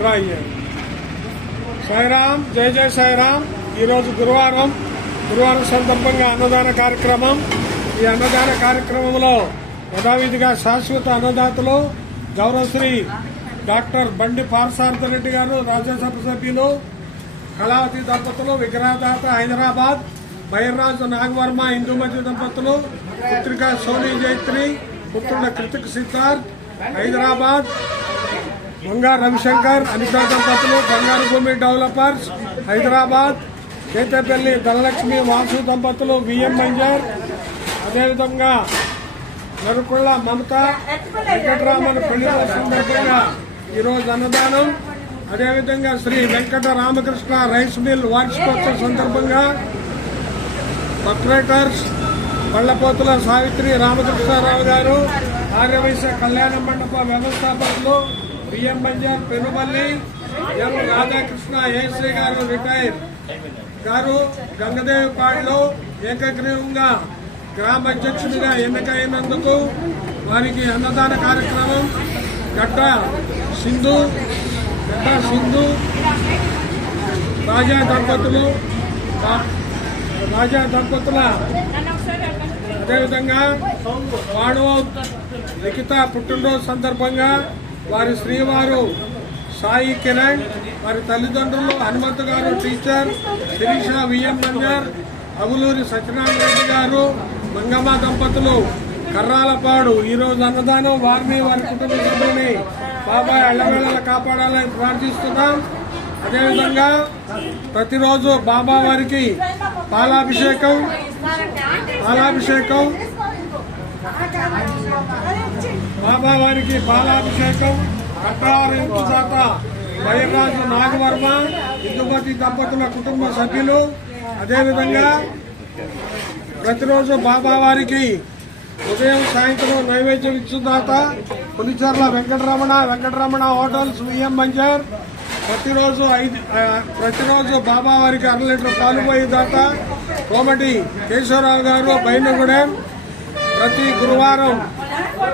Draw అయ్యారు. సాయిరామ్, జై జై సాయిరామ్. ఈరోజు గురువారం సందర్భంగా అన్నదాన కార్యక్రమం. ఈ అన్నదాన కార్యక్రమంలో యథావిధిగా శాశ్వత అన్నదాతలు గౌరవశ్రీ డాక్టర్ బండి పార్సార్థరెడ్డి గారు, రాజ్యసభ సభ్యులు, కళావతి దంపతులు, విగ్రహదాత హైదరాబాద్, బైర్రాజు నాగవర్మ ఇందుమతి దంపతులు, పుత్రిక సోనీ జైత్రి, పుత్రుల కృతిక్ సిద్ధార్థ్ హైదరాబాద్, బంగారు రవిశంకర్ అనిత దంపతులు, బంగారు భూమి డెవలపర్స్ హైదరాబాద్, కేతపల్లి ధనలక్ష్మి వాసు దంపతులు విఎం బంజార్, అదేవిధంగా నరుకుళ్ళ మమత వెంకటరామన్ పెళ్లి సందర్భంగా ఈరోజు అన్నదానం. అదేవిధంగా శ్రీ వెంకట రామకృష్ణ రైస్ మిల్ వార్షికోత్సవ సందర్భంగా ఆపరేటర్స్ పళ్లపోతుల సావిత్రి రామకృష్ణారావు గారు, ఆర్యవైశ్య కళ్యాణ మండప వ్యవస్థాపకులు బిఎం బంజార్ పెనుమల్లి, ఎం రాధాకృష్ణ ఏఎస్ఐ గారు రిటైర్ గారు గంగదేవిపాడులో ఏకగ్రీవంగా గ్రామ అధ్యక్షుడిగా ఎన్నికైనందుకు వారికి అన్నదాన కార్యక్రమం. గడ్డ సింధు రాజా దంపతుల అదేవిధంగా వాడు లిఖిత పుట్టినరోజు సందర్భంగా వారి శ్రీవారు సాయి కిరణ్, వారి తల్లిదండ్రులు హనుమంతు గారు టీచర్, శిరీష విఎం బంజార్, అవులూరి సత్యనారాయణ రెడ్డి గారు, మంగమ్మ దంపతులు కర్రాలపాడు. ఈరోజు అన్నదానం. వారిని వారి కుటుంబ సభ్యుని బాబాయ్ అల్లవేళలా కాపాడాలని ప్రార్థిస్తున్నాం. అదేవిధంగా ప్రతిరోజు బాబా వారికి పాలాభిషేకం కట్టారింపు దాత బైర్రాజు నాగవర్మ ఇందుమతి దంపతుల కుటుంబ సభ్యులు. అదేవిధంగా ప్రతిరోజు బాబా వారికి ఉదయం సాయంత్రం నైవేద్యం ఇచ్చుదాత పులిచర్ల వెంకటరమణ హోటల్స్ విఎం బంజార్. ప్రతిరోజు బాబా వారికి 1 లీటర్ పాలు పోయి దాత కోమటి కేశవరావు గారు బైనగూడెం. ప్రతి గురువారం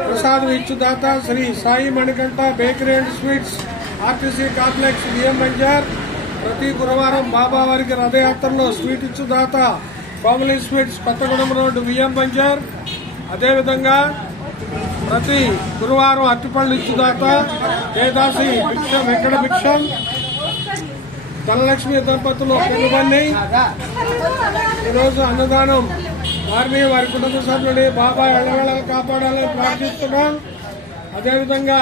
ప్రసాదం ఇచ్చుదాత Shri Sai Manikanta bakery and sweets RTC complex VM Banjar. ప్రతి గురువారం బాబా వారికి రథయాత్రలో స్వీట్ ఇచ్చుదాత Komali sweets Kothagudem road VM Banjar. అదేవిధంగా ప్రతి గురువారం అట్టిపళ్ళు ఇచ్చుదాత కేదాసి భిక్షం వెంకట భిక్షం, ధనలక్ష్మి దంపతులు పెనుబల్లి. ఈరోజు అన్నదానం. వారిని వారి కుటుంబ సభ్యుడి బాబా ఎల్లవేళలా కాపాడాలని ప్రార్థిస్తున్నాం. అదేవిధంగా